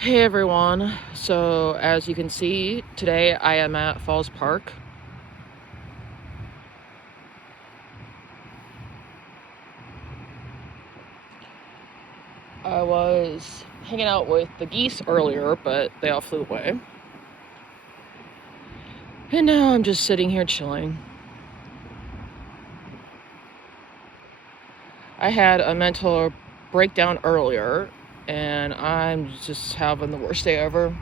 Hey everyone, so as you can see, today I am at Falls Park. I was hanging out with the geese earlier, but they all flew away. And now I'm just sitting here chilling. I had a mental breakdown earlier, and I'm just having the worst day ever.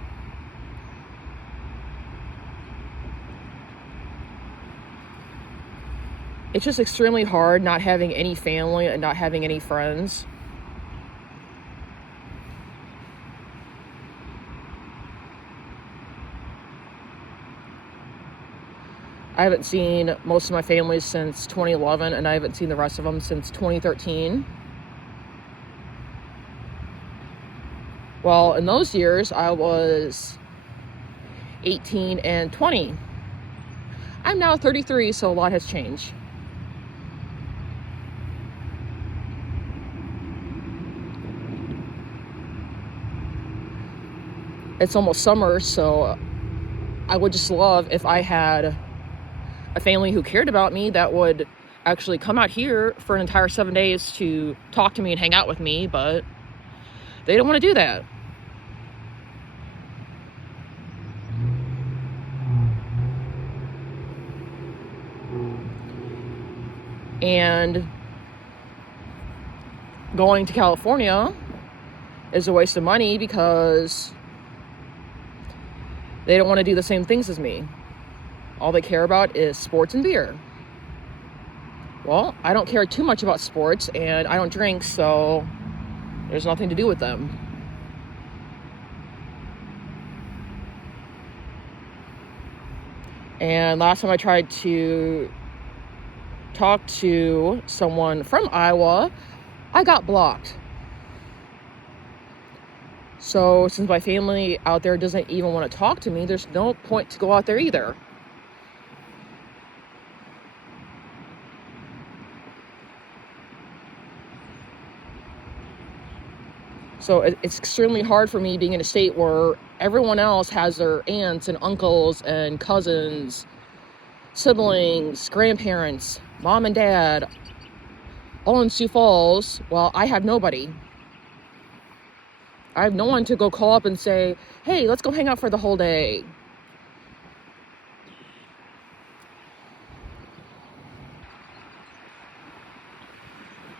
It's just extremely hard not having any family and not having any friends. I haven't seen most of my family since 2011, and I haven't seen the rest of them since 2013. Well, in those years, I was 18 and 20. I'm now 33, so a lot has changed. It's almost summer, so I would just love if I had a family who cared about me that would actually come out here for an entire 7 days to talk to me and hang out with me, but they don't want to do that. And going to California is a waste of money because they don't want to do the same things as me. All they care about is sports and beer. Well, I don't care too much about sports, and I don't drink, so there's nothing to do with them. And last time I tried to talk to someone from Iowa, I got blocked. So since my family out there doesn't even want to talk to me, there's no point to go out there either. So it's extremely hard for me being in a state where everyone else has their aunts and uncles and cousins, siblings, grandparents, mom and dad, all in Sioux Falls, while I have nobody. I have no one to go call up and say, hey, let's go hang out for the whole day.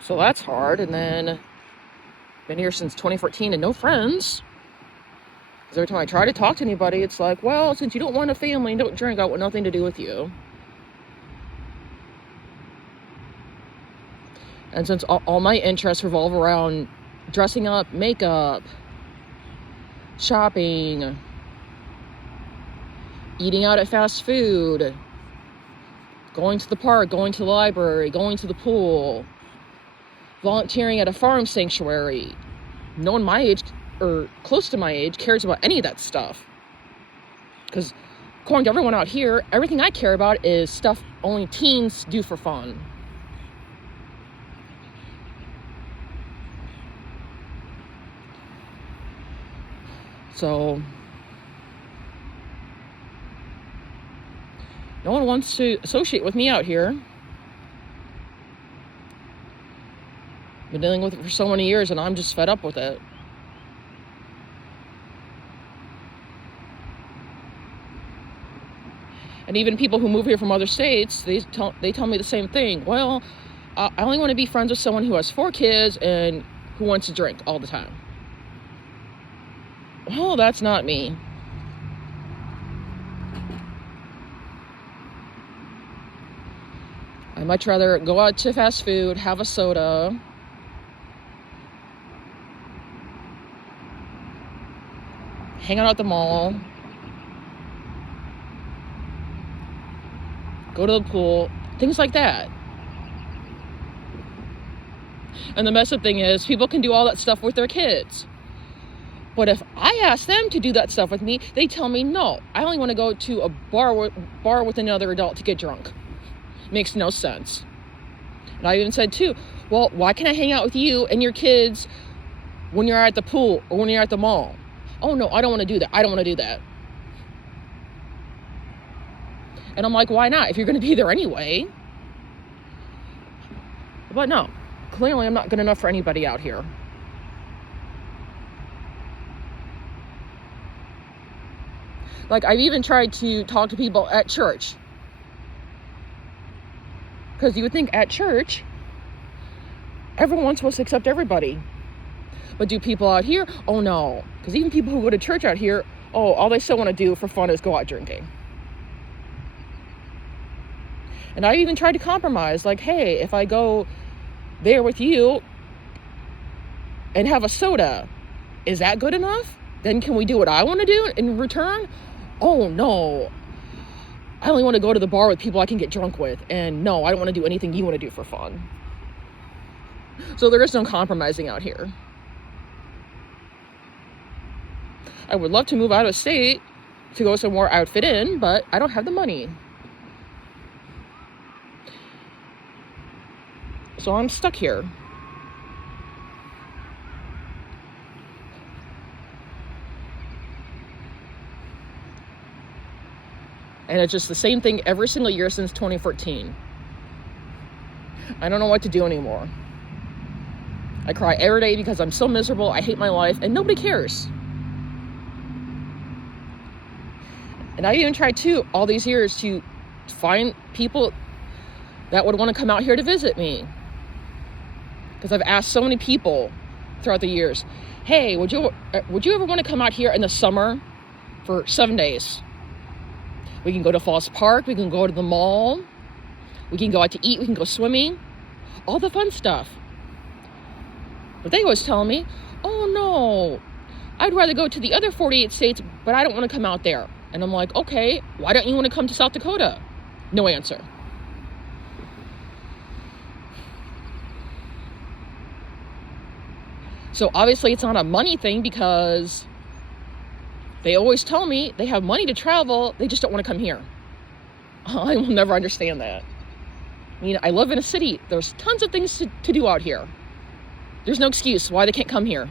So that's hard. And then been here since 2014 and no friends. Because every time I try to talk to anybody, it's like, well, since you don't want a family and don't drink, I want nothing to do with you. And since all my interests revolve around dressing up, makeup, shopping, eating out at fast food, going to the park, going to the library, going to the pool, volunteering at a farm sanctuary, no one my age or close to my age cares about any of that stuff. Because according to everyone out here, everything I care about is stuff only teens do for fun. So no one wants to associate with me out here. Been dealing with it for so many years, and I'm just fed up with it. And even people who move here from other states, they tell me the same thing. Well, I only want to be friends with someone who has 4 kids and who wants to drink all the time. Well, that's not me. I'd much rather go out to fast food, have a soda, hang out at the mall, go to the pool, things like that. And the messed up thing is, people can do all that stuff with their kids. But if I ask them to do that stuff with me, they tell me, no, I only want to go to a bar with another adult to get drunk. Makes no sense. And I even said too, well, why can't I hang out with you and your kids when you're at the pool or when you're at the mall? Oh no, I don't want to do that. I don't want to do that. And I'm like, why not? If you're going to be there anyway. But no, clearly I'm not good enough for anybody out here. Like, I've even tried to talk to people at church. Because you would think at church, everyone's supposed to accept everybody. But do people out here? Oh no. Because even people who go to church out here, oh, all they still want to do for fun is go out drinking. And I even tried to compromise, like, hey, if I go there with you and have a soda, is that good enough? Then can we do what I want to do in return? Oh no, I only want to go to the bar with people I can get drunk with. And no, I don't want to do anything you want to do for fun. So there is no compromising out here. I would love to move out of state to go somewhere I would fit in, but I don't have the money. So I'm stuck here. And it's just the same thing every single year since 2014. I don't know what to do anymore. I cry every day because I'm so miserable. I hate my life and nobody cares. And I even tried too, all these years, to find people that would want to come out here to visit me. Because I've asked so many people throughout the years, hey, would you ever want to come out here in the summer for 7 days? We can go to Falls Park, we can go to the mall, we can go out to eat, we can go swimming, all the fun stuff. But they always tell me, oh no, I'd rather go to the other 48 states, but I don't want to come out there. And I'm like, okay, why don't you want to come to South Dakota? No answer. So obviously it's not a money thing, because they always tell me they have money to travel, they just don't want to come here. I will never understand that. I mean, I live in a city. There's tons of things to do out here. There's no excuse why they can't come here.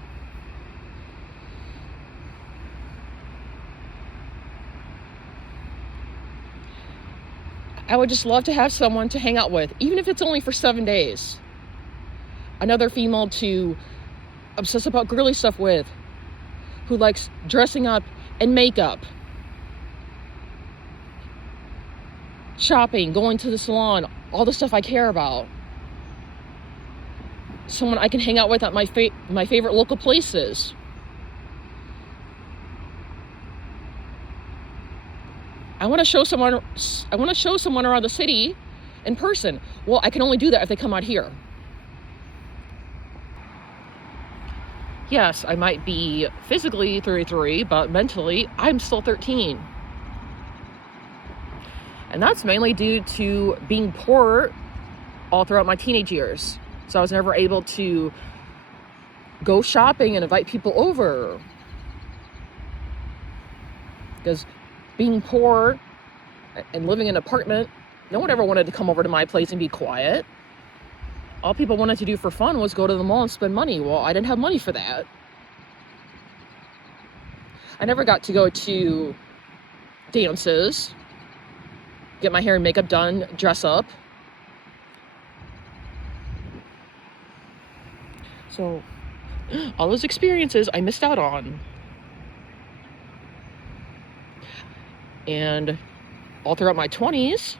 I would just love to have someone to hang out with, even if it's only for 7 days. Another female to obsess about girly stuff with, who likes dressing up and makeup, shopping, going to the salon, all the stuff I care about. Someone I can hang out with at my favorite local places. I want to show someone around the city in person. Well, I can only do that if they come out here. Yes, I might be physically 33, but mentally, I'm still 13. And that's mainly due to being poor all throughout my teenage years. So I was never able to go shopping and invite people over. Because being poor and living in an apartment, no one ever wanted to come over to my place and be quiet. All people wanted to do for fun was go to the mall and spend money. Well, I didn't have money for that. I never got to go to dances, get my hair and makeup done, dress up. So all those experiences I missed out on. And all throughout my 20s,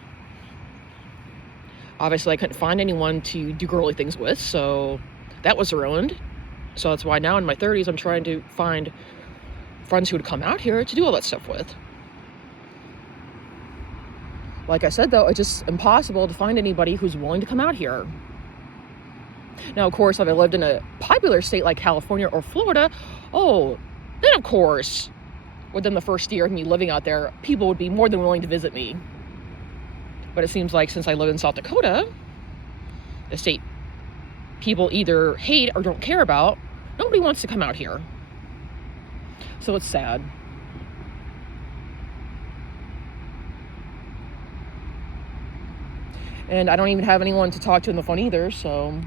obviously I couldn't find anyone to do girly things with, so that was ruined. So that's why now in my 30s, I'm trying to find friends who would come out here to do all that stuff with. Like I said, though, it's just impossible to find anybody who's willing to come out here. Now, of course, if I lived in a popular state like California or Florida, oh, then of course, within the first year of me living out there, people would be more than willing to visit me. But it seems like since I live in South Dakota, the state people either hate or don't care about, nobody wants to come out here. So it's sad. And I don't even have anyone to talk to on the phone either, so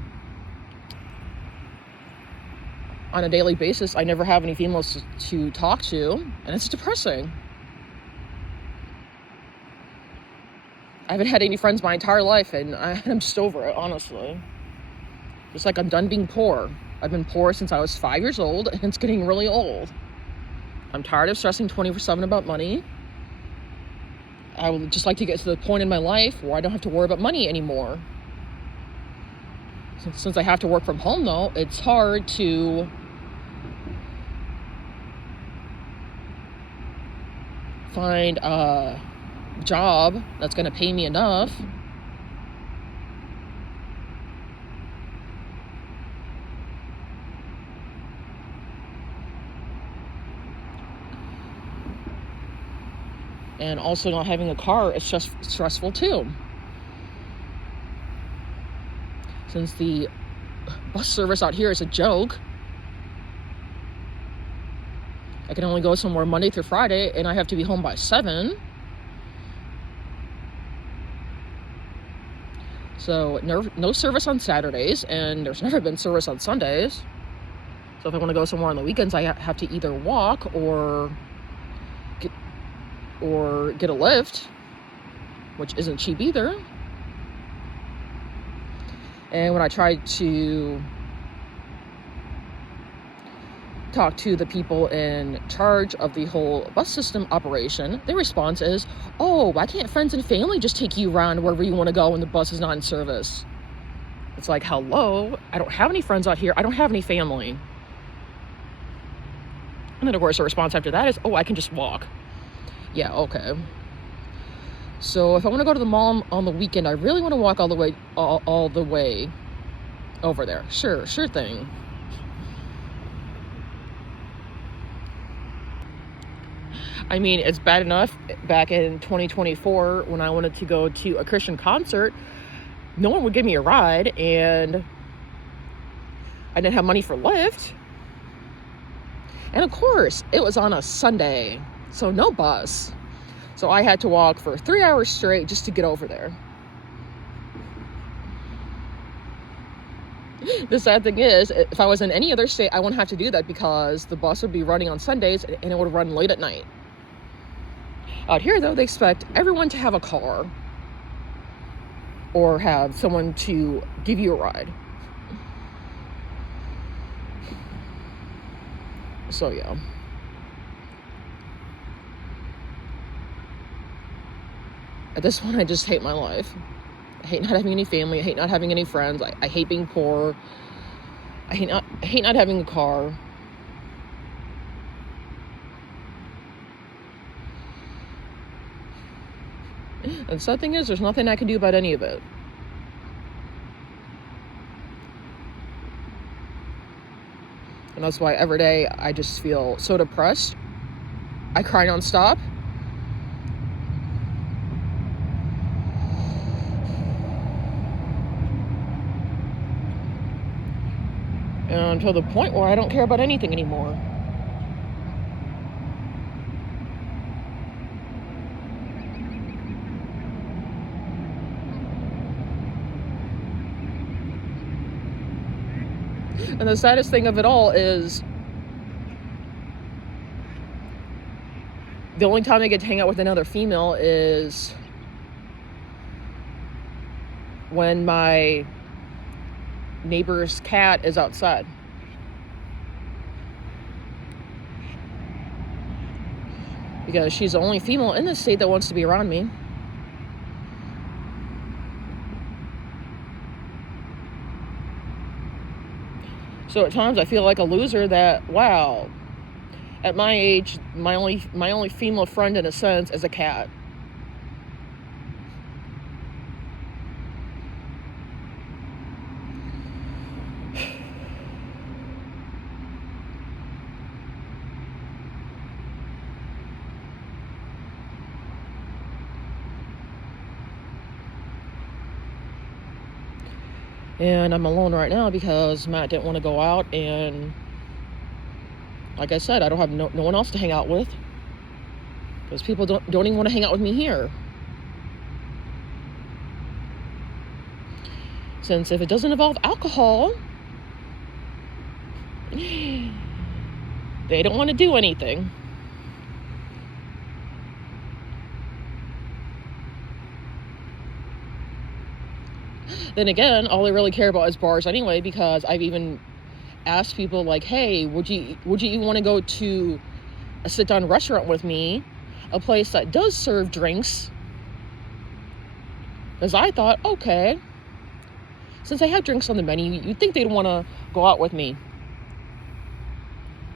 on a daily basis, I never have any females to talk to, and it's depressing. I haven't had any friends my entire life, and I'm just over it, honestly. Just like I'm done being poor. I've been poor since I was 5 years old, and it's getting really old. I'm tired of stressing 24/7 about money. I would just like to get to the point in my life where I don't have to worry about money anymore. Since I have to work from home, though, it's hard to find a job that's going to pay me enough. And also not having a car is just stressful too. Since the bus service out here is a joke, I can only go somewhere Monday through Friday, and I have to be home by 7. So no service on Saturdays, and there's never been service on Sundays. So if I want to go somewhere on the weekends, I have to either walk or get a lift, which isn't cheap either. And when I tried to talk to the people in charge of the whole bus system operation, their response is, oh, why can't friends and family just take you around wherever you want to go when the bus is not in service? It's like, hello, I don't have any friends out here. I don't have any family. And then, of course, the response after that is, oh, I can just walk. Yeah, okay. So if I want to go to the mall on the weekend, I really want to walk all the way over there. Sure thing. I mean, it's bad enough back in 2024 when I wanted to go to a Christian concert, no one would give me a ride, and I didn't have money for Lyft. And of course, it was on a Sunday, so no bus. So I had to walk for 3 hours straight just to get over there. The sad thing is, if I was in any other state, I wouldn't have to do that because the bus would be running on Sundays and it would run late at night. Out here, though, they expect everyone to have a car or have someone to give you a ride. So, yeah. At this point, I just hate my life. I hate not having any family. I hate not having any friends. I hate being poor. I hate not having a car. And the sad thing is, there's nothing I can do about any of it. And that's why every day I just feel so depressed. I cry nonstop. And to the point where I don't care about anything anymore. And the saddest thing of it all is the only time I get to hang out with another female is when my neighbor's cat is outside. Because she's the only female in this state that wants to be around me. So at times I feel like a loser that, wow, at my age, my only female friend in a sense is a cat. And I'm alone right now because Matt didn't want to go out, and like I said, I don't have no one else to hang out with because people don't even want to hang out with me here. Since if it doesn't involve alcohol, They don't want to do anything. Then again, all I really care about is bars anyway, because I've even asked people like, hey, would you want to go to a sit-down restaurant with me, a place that does serve drinks? Because I thought, okay, since I have drinks on the menu, you'd think they'd want to go out with me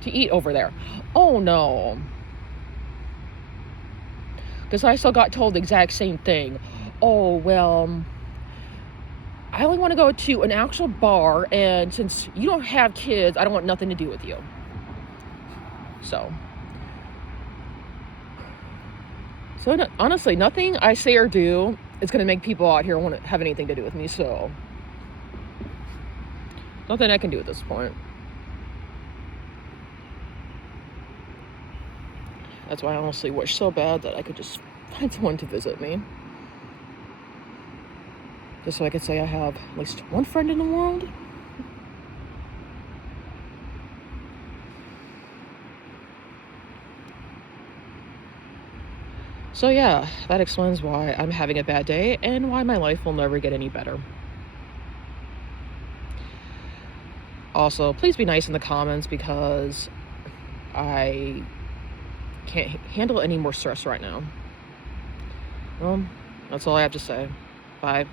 to eat over there. Oh no. Because I still got told the exact same thing. Oh, well, I only want to go to an actual bar, and since you don't have kids, I don't want nothing to do with you. So honestly, nothing I say or do is going to make people out here want to have anything to do with me, so nothing I can do at this point. That's why I honestly wish so bad that I could just find someone to visit me. Just so I could say I have at least one friend in the world. So yeah, that explains why I'm having a bad day and why my life will never get any better. Also, please be nice in the comments, because I can't handle any more stress right now. Well, that's all I have to say. Bye.